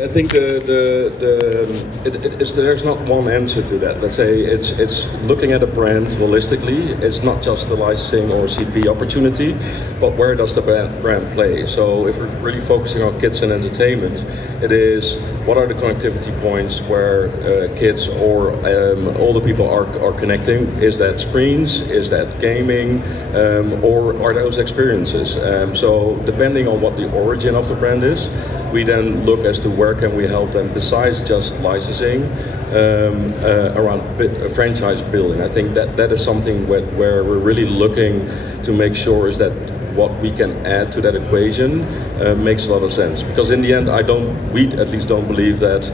I think there's not one answer to that. Let's say it's looking at a brand holistically. It's not just the licensing or CP opportunity, but where does the brand play? So if we're really focusing on kids and entertainment, it is what are the connectivity points where kids or older people are connecting? Is that screens? Is that gaming? Or are those experiences? So depending on what the origin of the brand is, we then look as to where can we help them besides just licensing around franchise building. I think that is something where we're really looking to make sure is that what we can add to that equation makes a lot of sense. Because in the end, we at least don't believe that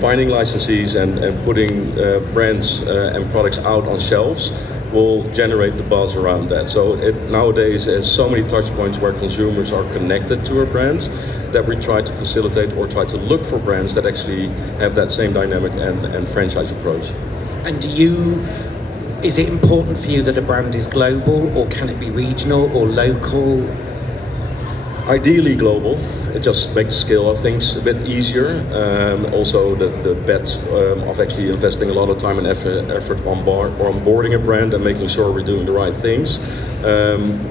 finding licensees and putting brands and products out on shelves will generate the buzz around that. So nowadays there's so many touch points where consumers are connected to a brand that we try to facilitate or try to look for brands that actually have that same dynamic and franchise approach. And is it important for you that a brand is global, or can it be regional or local? Ideally global. It just makes the scale of things a bit easier. Also the bet of actually investing a lot of time and effort on onboarding a brand and making sure we're doing the right things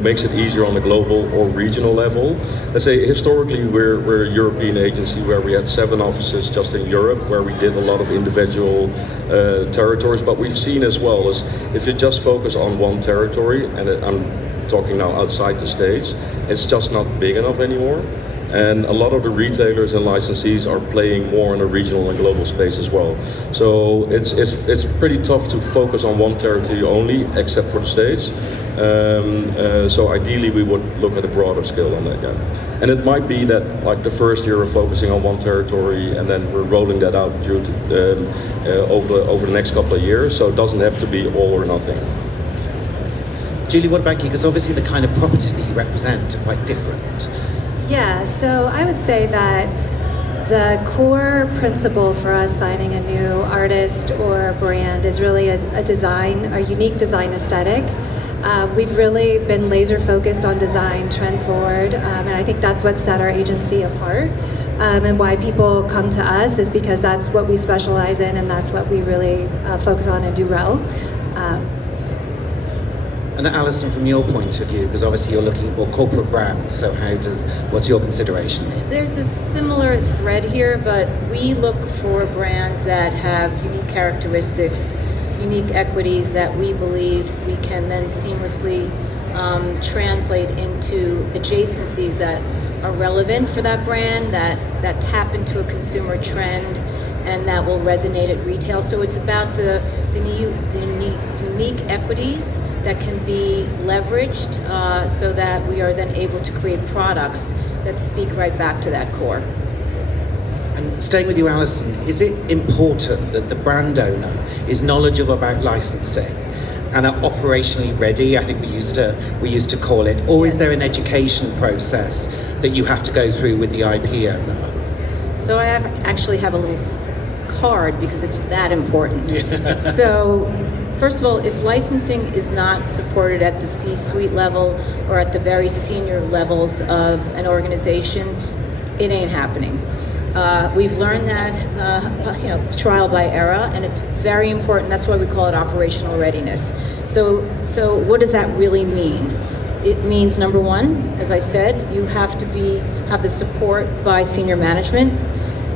makes it easier on a global or regional level. Let's say historically we're a European agency where we had 7 offices just in Europe where we did a lot of individual territories, but we've seen as well as if you just focus on one territory, and I'm talking now outside the States, it's just not big enough anymore. And a lot of the retailers and licensees are playing more in a regional and global space as well. So it's pretty tough to focus on one territory only, except for the States. So ideally we would look at a broader scale on that, yeah. And it might be that like the first year we're focusing on one territory and then we're rolling that out over the next couple of years. So it doesn't have to be all or nothing. Julie, what about you? Because obviously the kind of properties that you represent are quite different. Yeah, so I would say that the core principle for us signing a new artist or brand is really a unique design aesthetic. We've really been laser focused on design, trend forward, and I think that's what set our agency apart. And why people come to us is because that's what we specialize in and that's what we really focus on and do well. And Alison, from your point of view, because obviously you're looking at more corporate brands, so what's your considerations? There's a similar thread here, but we look for brands that have unique characteristics, unique equities that we believe we can then seamlessly translate into adjacencies that are relevant for that brand, that tap into a consumer trend, and that will resonate at retail. So it's about the unique equities that can be leveraged so that we are then able to create products that speak right back to that core. And staying with you, Alison, is it important that the brand owner is knowledgeable about licensing and are operationally ready? I think we used to call it, or is there an education process that you have to go through with the IP owner? So I actually have a little card because it's that important. So first of all, if licensing is not supported at the C-suite level or at the very senior levels of an organization, it ain't happening. We've learned that trial by error, and it's very important. That's why we call it operational readiness. So what does that really mean? It means, number one, as I said, you have to have the support by senior management.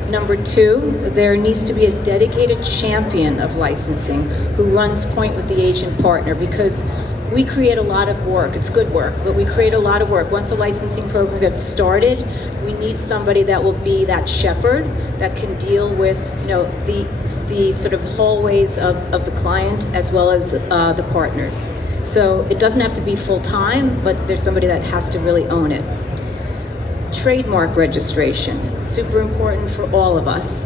Number two, there needs to be a dedicated champion of licensing who runs point with the agent partner, because we create a lot of work. It's good work, but we create a lot of work. Once a licensing program gets started, we need somebody that will be that shepherd that can deal with the sort of hallways of the client as well as the partners. So it doesn't have to be full-time, but there's somebody that has to really own it. Trademark registration, super important for all of us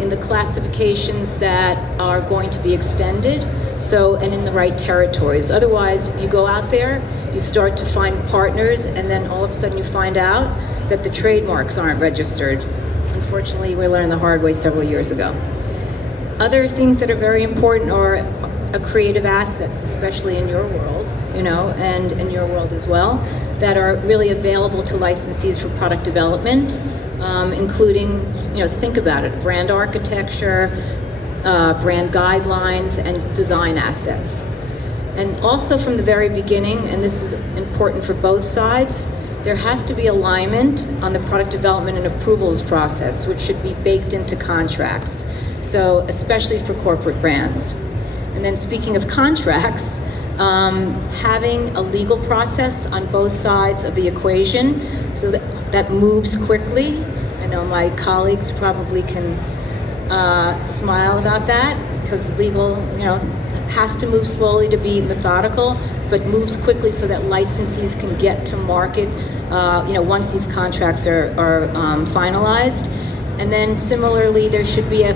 in the classifications that are going to be extended, and in the right territories. Otherwise, you go out there, you start to find partners, and then all of a sudden you find out that the trademarks aren't registered. Unfortunately, we learned the hard way several years ago. Other things that are very important are creative assets, especially in your world, and in your world as well, that are really available to licensees for product development, including, think about it, brand architecture, brand guidelines, and design assets. And also from the very beginning, and this is important for both sides, there has to be alignment on the product development and approvals process, which should be baked into contracts. So especially for corporate brands. And then speaking of contracts, having a legal process on both sides of the equation so that moves quickly. I know my colleagues probably can smile about that, because legal, has to move slowly to be methodical, but moves quickly so that licensees can get to market, once these contracts are finalized. And then similarly, there should be a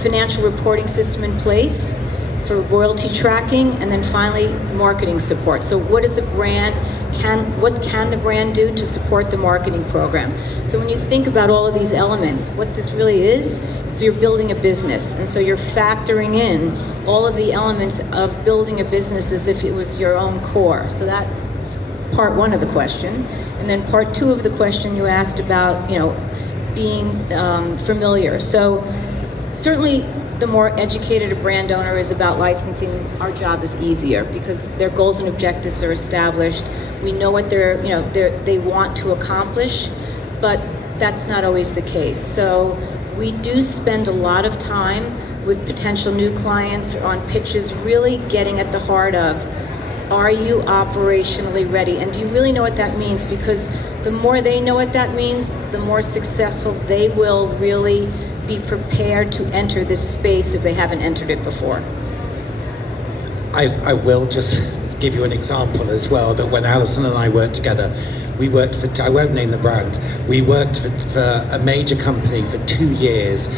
financial reporting system in place for royalty tracking, and then finally marketing support. So what can the brand do to support the marketing program? So when you think about all of these elements, what this really is you're building a business, and so you're factoring in all of the elements of building a business as if it was your own core. So that's part one of the question. And then part two of the question you asked about, being familiar. So certainly the more educated a brand owner is about licensing, our job is easier, because their goals and objectives are established. We know what they want to accomplish, but that's not always the case. So we do spend a lot of time with potential new clients on pitches, really getting at the heart of, are you operationally ready? And do you really know what that means? Because the more they know what that means, the more successful they will really be prepared to enter this space if they haven't entered it before. I will just give you an example as well, that when Alison and I worked together, we worked for, I won't name the brand, we worked for a major company for 2 years,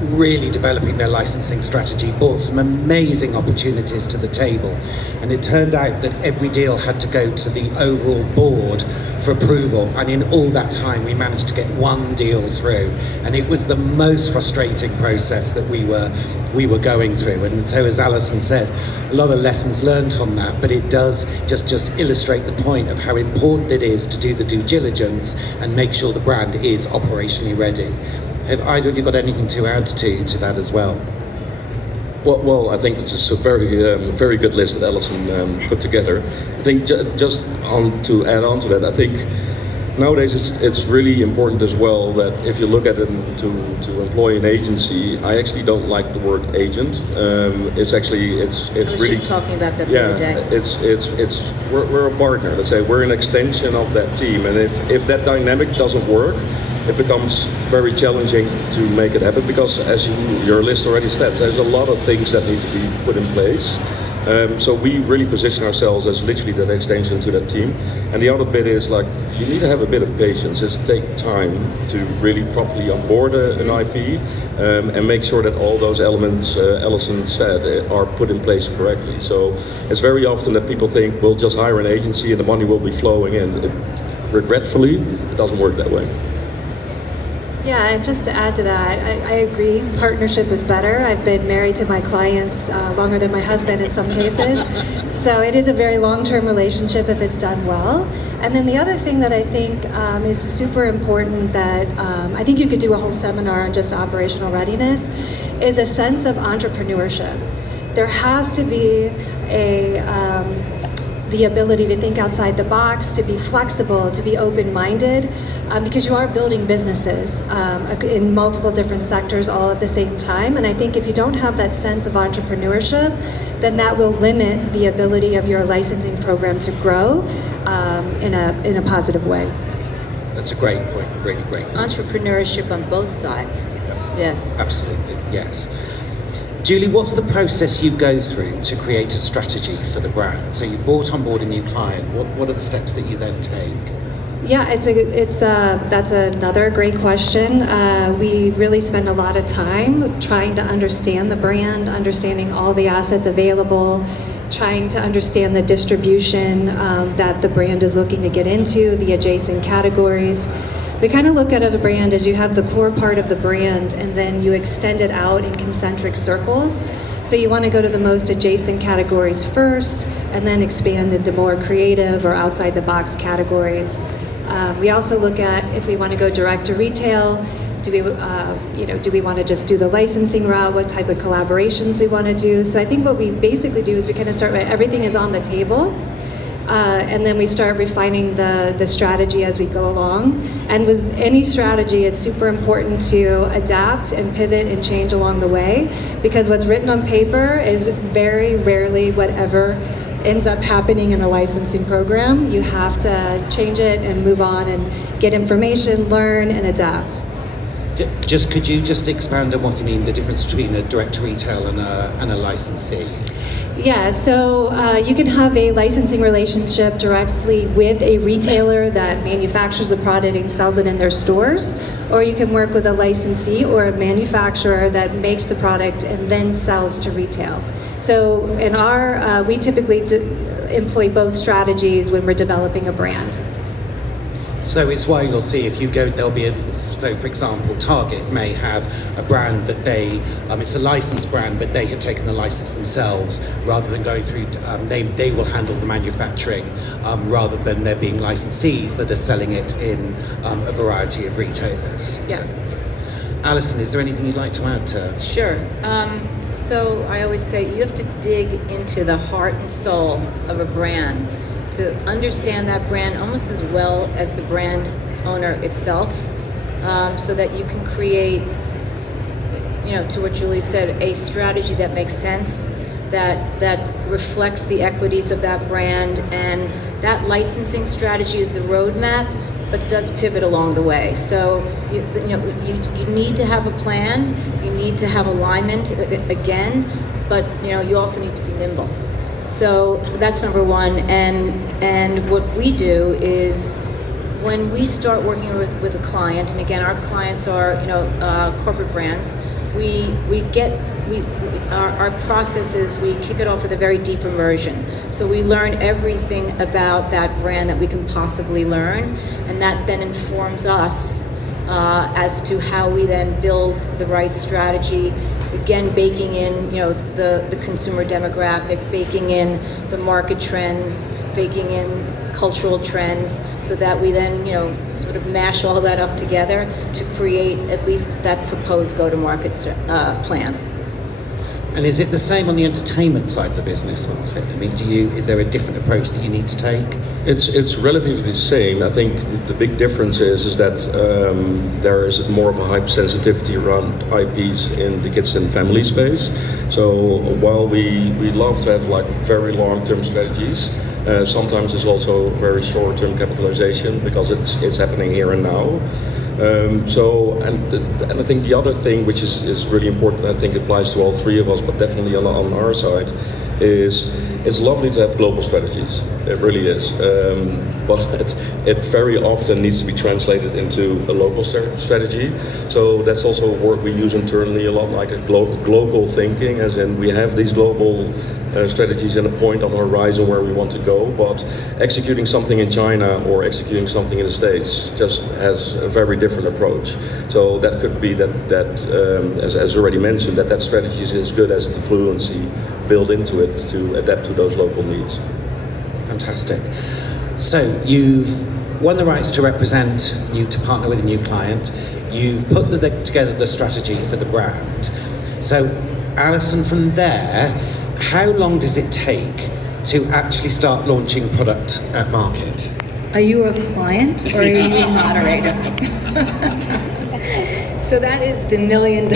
really developing their licensing strategy, brought some amazing opportunities to the table. And it turned out that every deal had to go to the overall board for approval. And in all that time, we managed to get one deal through. And it was the most frustrating process that we were going through. And so, as Alison said, a lot of lessons learned on that, but it does just illustrate the point of how important it is to do the due diligence and make sure the brand is operationally ready. Have either of you got anything to add to that as well? Well, I think this is a very good list that Alison put together. I think just to add on to that, I think nowadays it's really important as well that if you look at it to employ an agency, I actually don't like the word agent. It's I was really just talking about that the other day. We're a partner. Let's say we're an extension of that team, and if that dynamic doesn't work, it becomes very challenging to make it happen, because as your list already said, there's a lot of things that need to be put in place. So we really position ourselves as literally that extension to that team. And the other bit is you need to have a bit of patience. It's take time to really properly onboard an IP and make sure that all those elements Alison said are put in place correctly. So it's very often that people think we'll just hire an agency and the money will be flowing in. Regretfully, it doesn't work that way. Yeah, and just to add to that, I agree, partnership is better. I've been married to my clients longer than my husband in some cases. So it is a very long-term relationship if it's done well. And then the other thing that I think is super important that I think you could do a whole seminar on just operational readiness is a sense of entrepreneurship. There has to be the ability to think outside the box, to be flexible, to be open-minded, because you are building businesses in multiple different sectors all at the same time. And I think if you don't have that sense of entrepreneurship, then that will limit the ability of your licensing program to grow in a positive way. That's a great point, really great point. Entrepreneurship on both sides. Yes. Absolutely, yes. Julie, what's the process you go through to create a strategy for the brand? So you've brought on board a new client. What are the steps that you then take? Yeah, that's another great question. We really spend a lot of time trying to understand the brand, understanding all the assets available, trying to understand the distribution that the brand is looking to get into, the adjacent categories. we kind of look at a brand as you have the core part of the brand and then you extend it out in concentric circles. So you want to go to the most adjacent categories first and then expand into more creative or outside the box categories. We also look at if we want to go direct to retail. Do we want to just do the licensing route? What type of collaborations we want to do? So I think what we basically do is we kind of start with everything is on the table, and then we start refining the strategy as we go along. And with any strategy, it's super important to adapt and pivot and change along the way, because what's written on paper is very rarely whatever ends up happening in a licensing program. You have to change it and move on and get information, learn, and adapt. Could you just expand on what you mean, the difference between a direct to retail and a licensee? Yeah, so you can have a licensing relationship directly with a retailer that manufactures the product and sells it in their stores, or you can work with a licensee or a manufacturer that makes the product and then sells to retail. So in we typically employ both strategies when we're developing a brand. So it's why you'll see if you go, so for example, Target may have a brand that it's a licensed brand, but they have taken the license themselves rather than going through, they will handle the manufacturing rather than there being licensees that are selling it in a variety of retailers. Yeah. So, Alison, is there anything you'd like to add to? Sure. So I always say you have to dig into the heart and soul of a brand to understand that brand almost as well as the brand owner itself, so that you can create, to what Julie said, a strategy that makes sense, that reflects the equities of that brand, and that licensing strategy is the roadmap, but does pivot along the way. So you need to have a plan, you need to have alignment again, but you also need to be nimble. So that's number one, and what we do is when we start working with a client, and again our clients are corporate brands, our process is we kick it off with a very deep immersion. So we learn everything about that brand that we can possibly learn, and that then informs us as to how we then build the right strategy. Again, baking in the consumer demographic, baking in the market trends, baking in cultural trends, so that we then sort of mash all that up together to create at least that proposed go-to-market plan. And is it the same on the entertainment side of the business, Martin? I mean, is there a different approach that you need to take? It's relatively the same. I think the big difference is that there is more of a hype sensitivity around IPs in the kids and family space. So while we love to have like very long-term strategies, sometimes it's also very short-term capitalization because it's happening here and now. And I think the other thing which is really important, I think applies to all three of us, but definitely on our side, is it's lovely to have global strategies. It really is. But it very often needs to be translated into a local strategy. So that's also a word we use internally a lot, like a global thinking, as in we have these global strategies and a point on the horizon where we want to go, but executing something in China or executing something in the States just has a very different approach. So that could be as already mentioned, that strategy is as good as the fluency built into it to adapt to those local needs. Fantastic. So you've won the rights to to partner with a new client. You've put together the strategy for the brand. So Alison, from there, how long does it take to actually start launching product at market? Are you a client or are you a moderator? So that is the $1 million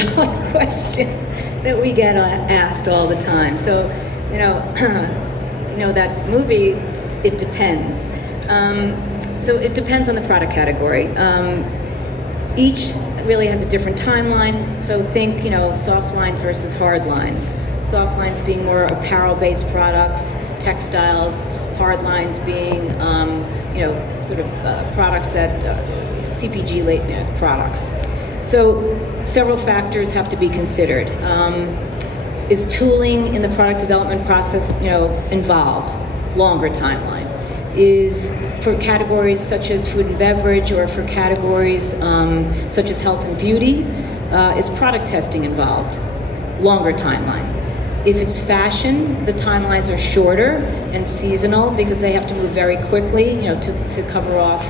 question that we get asked all the time. So, that movie, it depends. So it depends on the product category. Each really has a different timeline. So think, soft lines versus hard lines. Soft lines being more apparel-based products, textiles, hard lines being, products that, CPG products. So several factors have to be considered. Is tooling in the product development process, involved? Longer timeline. is for categories such as food and beverage, or for categories such as health and beauty, is product testing involved, longer timeline. If it's fashion, the timelines are shorter and seasonal because they have to move very quickly, to cover off,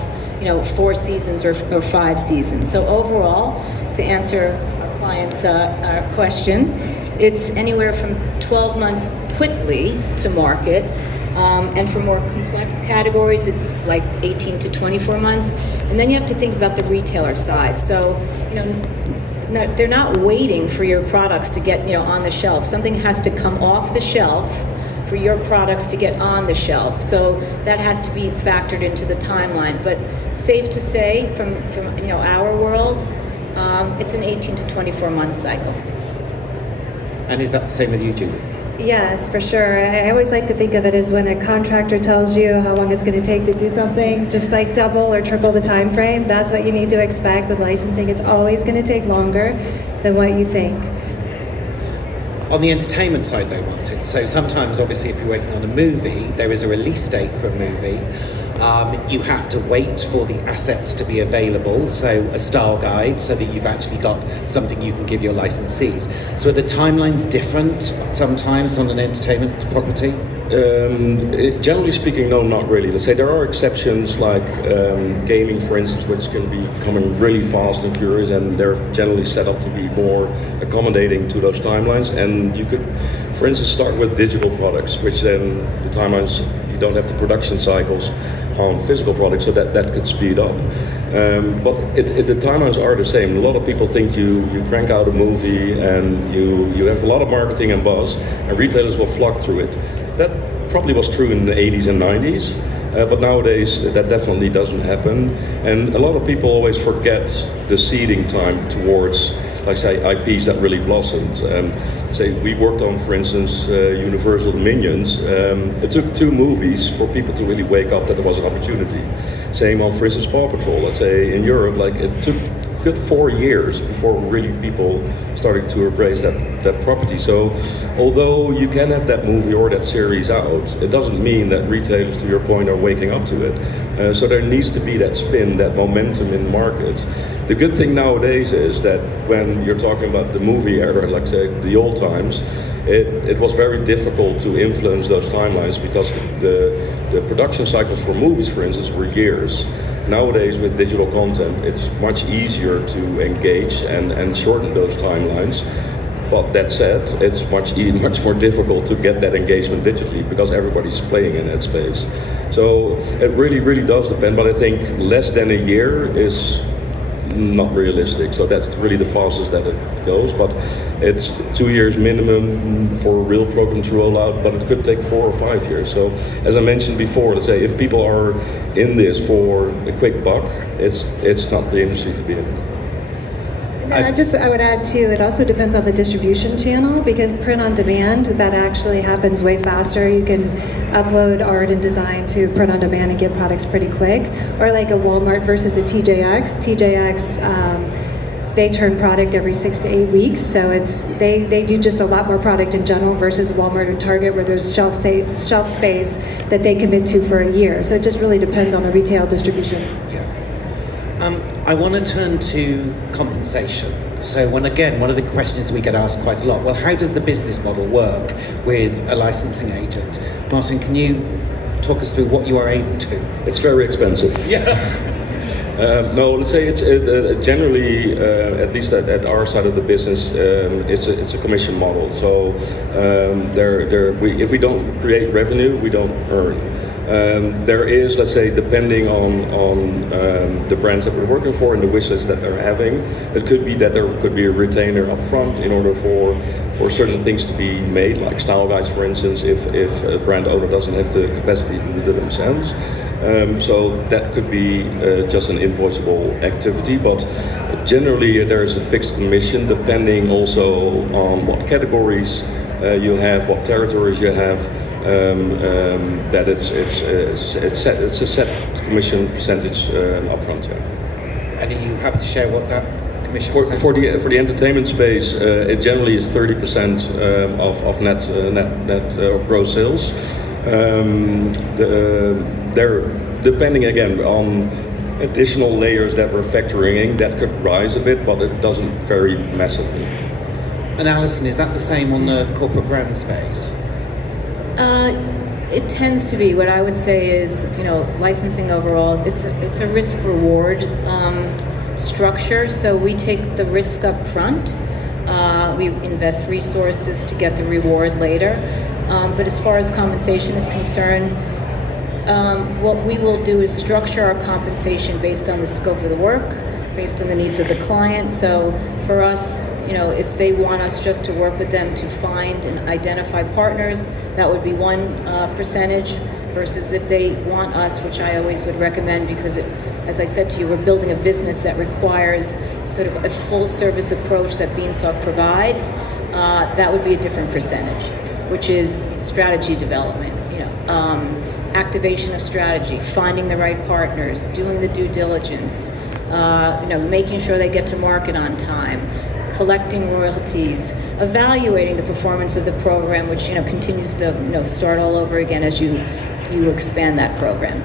4 seasons or 5 seasons. So overall, to answer our client's question, it's anywhere from 12 months quickly to market, and for more complex categories, it's like 18 to 24 months. And then you have to think about the retailer side. So, they're not waiting for your products to get, on the shelf. Something has to come off the shelf for your products to get on the shelf. So that has to be factored into the timeline. But safe to say, from our world, it's an 18 to 24 month cycle. And is that the same with you, Julie? Yes, for sure. I always like to think of it as when a contractor tells you how long it's going to take to do something, just like double or triple the time frame. That's what you need to expect with licensing. It's always going to take longer than what you think. On the entertainment side though, Martin, so sometimes obviously if you're working on a movie, there is a release date for a movie. You have to wait for the assets to be available, so a style guide, so that you've actually got something you can give your licensees. So are the timelines different sometimes on an entertainment property? Generally speaking, no, not really. Let's say there are exceptions like gaming, for instance, which can be coming really fast and furious, and they're generally set up to be more accommodating to those timelines. And you could, for instance, start with digital products, which then the timelines, you don't have the production cycles on physical products, so that could speed up. But the timelines are the same. A lot of people think you crank out a movie and you have a lot of marketing and buzz, and retailers will flock through it. That probably was true in the 80s and 90s, but nowadays that definitely doesn't happen. And a lot of people always forget the seeding time towards, like say, IPs that really blossomed. Say we worked on, for instance, Universal Minions. It took 2 movies for people to really wake up that there was an opportunity. Same on, for instance, Paw Patrol. Let's say in Europe, like it took good 4 years before really people started to embrace that property. So although you can have that movie or that series out, it doesn't mean that retailers, to your point, are waking up to it. So there needs to be that spin, that momentum in the market. The good thing nowadays is that when you're talking about the movie era, like say the old times, it was very difficult to influence those timelines because the production cycles for movies, for instance, were years. Nowadays, with digital content, it's much easier to engage and shorten those timelines. But that said, it's much more difficult to get that engagement digitally because everybody's playing in that space. So it really does depend. But I think less than a year is not realistic. So that's really the fastest that it goes. But it's 2 years minimum for a real program to roll out. But it could take 4 or 5 years. So as I mentioned before, let's say if people are in this for a quick buck, it's not the industry to be in. And I would add too, it also depends on the distribution channel, because print on demand, that actually happens way faster. You can upload art and design to print on demand and get products pretty quick. Or like a Walmart versus a TJX. They turn product every 6 to 8 weeks, so they do just a lot more product in general versus Walmart and Target, where there's shelf space that they commit to for a year. So it just really depends on the retail distribution. Yeah. I want to turn to compensation. So one of the questions we get asked quite a lot, well, how does the business model work with a licensing agent? Martin, can you talk us through what you are able to? It's very expensive. Yeah. No, let's say it's generally, at least at our side of the business, it's a commission model. So if we don't create revenue, we don't earn. There is, let's say, depending on the brands that we're working for and the wishes that they're having, it could be that there could be a retainer up front in order for certain things to be made, like style guides, for instance, if a brand owner doesn't have the capacity to do it themselves. So that could be just an invoiceable activity, but generally there is a fixed commission depending also on what categories you have, what territories you have. That it's a set commission percentage upfront. Yeah. And are you happy to share what that commission for the entertainment space? It generally is 30% of net gross sales. There, depending again on additional layers that we're factoring in, that could rise a bit, but it doesn't vary massively. And Alison, is that the same on the corporate brand space? It tends to be. What I would say is, licensing overall, it's a risk reward structure. So we take the risk up front. We invest resources to get the reward later. But as far as compensation is concerned, what we will do is structure our compensation based on the scope of the work, based on the needs of the client. So for us, if they want us just to work with them to find and identify partners, that would be one percentage, versus if they want us, which I always would recommend, because as I said to you, we're building a business that requires sort of a full service approach that Beanstalk provides, that would be a different percentage, which is strategy development, activation of strategy, finding the right partners, doing the due diligence, making sure they get to market on time, collecting royalties, evaluating the performance of the program, which continues to start all over again as you expand that program.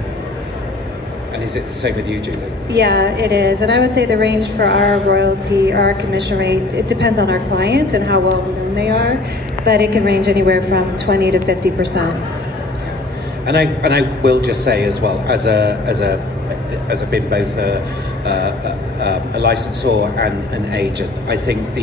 And is it the same with you, Julie? Yeah, it is. And I would say the range for our royalty, our commission rate, it depends on our client and how well known they are, but it can range anywhere from 20 to 50%. And I will just say as well, as I've been both a licensor and an agent, I think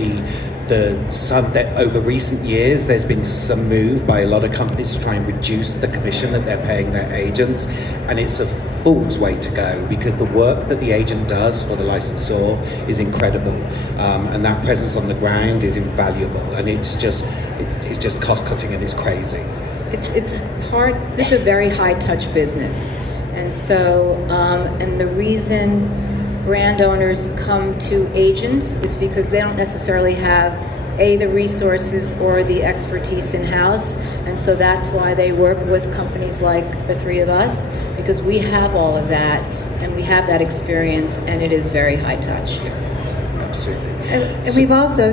that over recent years there's been some move by a lot of companies to try and reduce the commission that they're paying their agents, and it's a fool's way to go, because the work that the agent does for the licensor is incredible, and that presence on the ground is invaluable, and it's just cost cutting and it's crazy. It's hard. This is a very high touch business, and so and the reason brand owners come to agents is because they don't necessarily have the resources or the expertise in-house, and so that's why they work with companies like the three of us, because we have all of that and we have that experience, and it is very high touch. Yeah, absolutely. And we've also,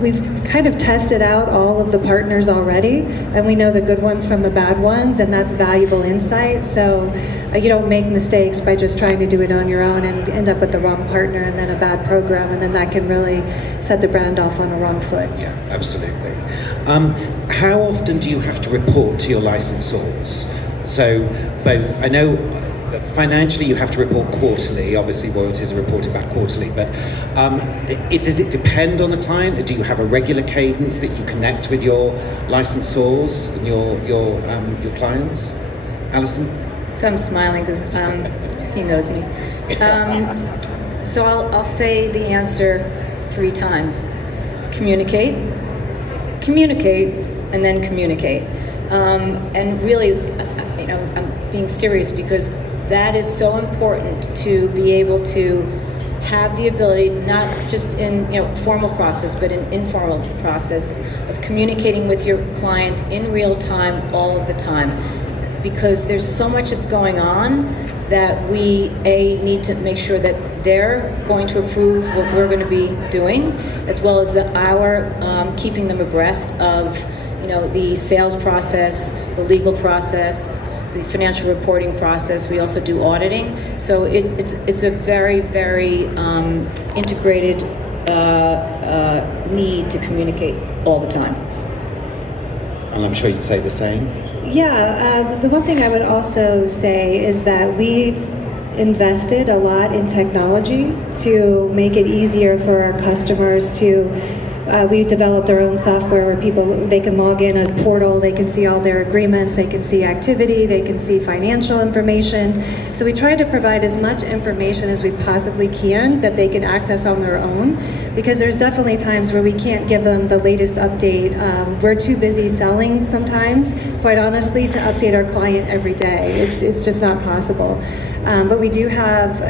we've kind of tested out all of the partners already, and we know the good ones from the bad ones, and that's valuable insight. So you don't make mistakes by just trying to do it on your own and end up with the wrong partner and then a bad program, and then that can really set the brand off on a wrong foot. Yeah, absolutely. How often do you have to report to your licensors? So both, I know financially you have to report quarterly, obviously royalties are reported back quarterly, but does it depend on the client, or do you have a regular cadence that you connect with your licensors and your clients? Alison? So I'm smiling because he knows me. So I'll say the answer 3 times. Communicate, and then communicate. And really, I'm being serious, because that is so important to be able to have the ability, not just in formal process, but in informal process of communicating with your client in real time, all of the time, because there's so much that's going on that we need to make sure that they're going to approve what we're going to be doing, as well as our keeping them abreast of the sales process, the legal process, the financial reporting process. We also do auditing, so it's a very, very integrated need to communicate all the time. And I'm sure you'd say the same. Yeah, the one thing I would also say is that we've invested a lot in technology to make it easier for our customers to we developed our own software where they can log in a portal, they can see all their agreements, they can see activity, they can see financial information. So we try to provide as much information as we possibly can that they can access on their own, because there's definitely times where we can't give them the latest update. We're too busy selling sometimes, quite honestly, to update our client every day. It's just not possible. But we do have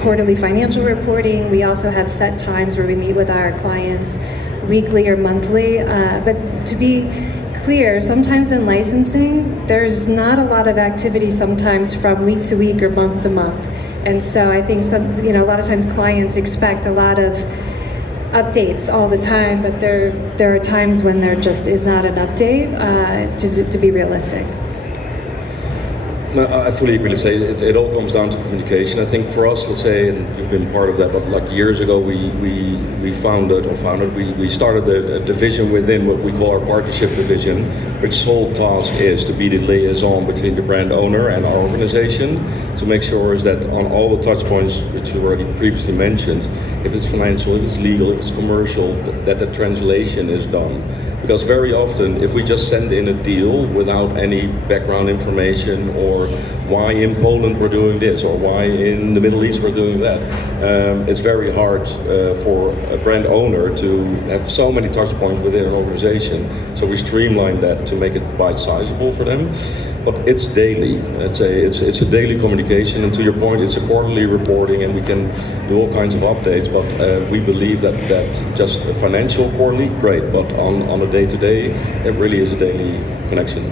quarterly financial reporting. We also have set times where we meet with our clients weekly or monthly. But to be clear, sometimes in licensing, there's not a lot of activity sometimes from week to week or month to month. And so I think a lot of times clients expect a lot of updates all the time, but there are times when there just is not an update, to be realistic. No, I fully agree. Let's say it all comes down to communication. I think for us, let's say, and you've been part of that, but like years ago, we started a division within what we call our partnership division, which sole task is to be the liaison between the brand owner and our organization, to make sure is that on all the touch points which you already previously mentioned, if it's financial, if it's legal, if it's commercial, that the translation is done. Because very often, if we just send in a deal without any background information, or why in Poland we're doing this, or why in the Middle East we're doing that, it's very hard for a brand owner to have so many touch points within an organization. So we streamline that to make it bite-sizable for them. But it's daily. It's a daily communication, and to your point, it's a quarterly reporting, and we can do all kinds of updates. But we believe that just a financial quarterly, great. But on a day-to-day, it really is a daily connection.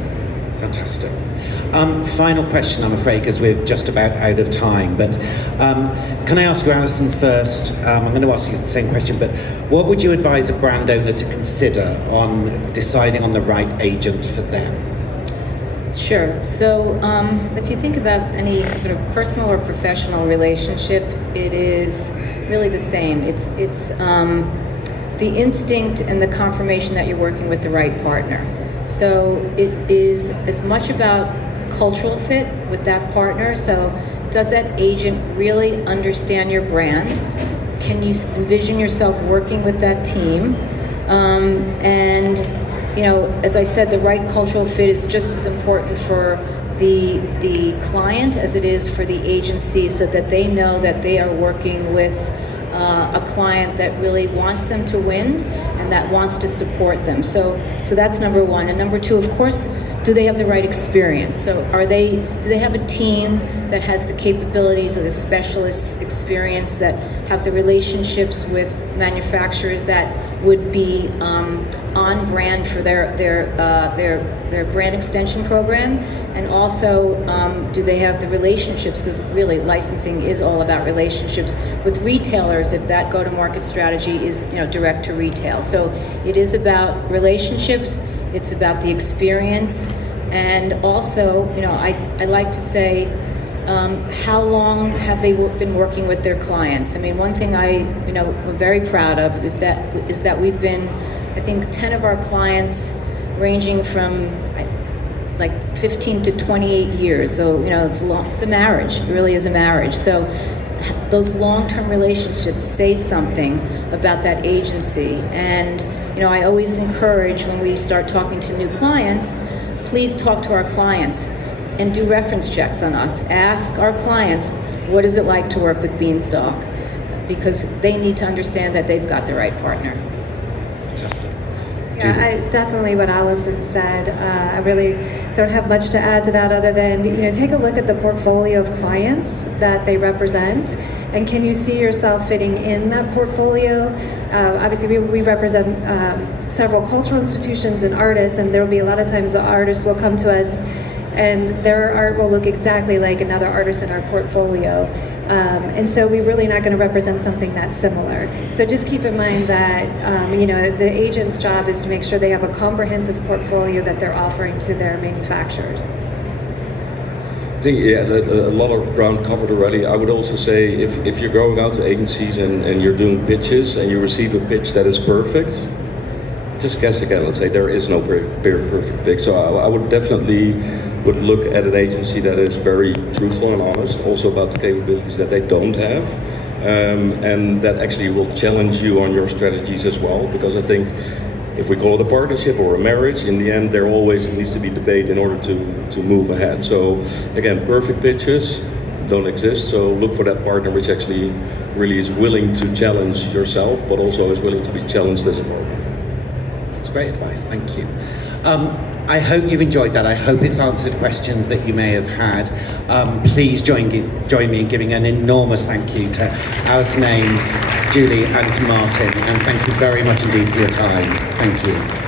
Fantastic. Final question, I'm afraid, because we're just about out of time. But can I ask you, Alison, first? I'm going to ask you the same question, but what would you advise a brand owner to consider on deciding on the right agent for them? Sure. So if you think about any sort of personal or professional relationship, it is really the same. It's the instinct and the confirmation that you're working with the right partner. So it is as much about cultural fit with that partner. So does that agent really understand your brand? Can you envision yourself working with that team? And you know, as I said, the right cultural fit is just as important for the client as it is for the agency, so that they know that they are working with a client that really wants them to win and that wants to support them. So that's number one. And number two, of course, do they have the right experience? So do they have a team that has the capabilities or the specialist experience, that have the relationships with manufacturers that would be on brand for their brand extension program? And also, do they have the relationships, because really licensing is all about relationships with retailers, if that go-to-market strategy is, you know, direct to retail. So it is about relationships, it's about the experience, and also, you know, I like to say, how long have they been working with their clients? I mean, one thing we're very proud of is that we've been, I think, 10 of our clients ranging from like 15 to 28 years. So, you know, it's a marriage. It really is a marriage. So those long-term relationships say something about that agency. And, you know, I always encourage, when we start talking to new clients, please talk to our clients and do reference checks on us. Ask our clients, what is it like to work with Beanstalk? Because they need to understand that they've got the right partner. Fantastic. Yeah, definitely what Alison said. I really don't have much to add to that, other than, you know, take a look at the portfolio of clients that they represent, and can you see yourself fitting in that portfolio? Obviously, we represent several cultural institutions and artists, and there will be a lot of times the artists will come to us and their art will look exactly like another artist in our portfolio. And so we're really not going to represent something that's similar. So just keep in mind that you know, the agent's job is to make sure they have a comprehensive portfolio that they're offering to their manufacturers. I think, yeah, that's a lot of ground covered already. I would also say, if you're going out to agencies and you're doing pitches and you receive a pitch that is perfect, just guess again. Let's say there is no perfect pitch. So I would definitely look at an agency that is very truthful and honest, also about the capabilities that they don't have, and that actually will challenge you on your strategies as well. Because I think, if we call it a partnership or a marriage, in the end there always needs to be debate in order to move ahead. So again, perfect pitches don't exist, so look for that partner which actually really is willing to challenge yourself, but also is willing to be challenged as a partner. That's great advice, thank you. I hope you've enjoyed that. I hope it's answered questions that you may have had. Please join me in giving an enormous thank you to Alison Ames, to Julie and to Martin, and thank you very much indeed for your time. Thank you.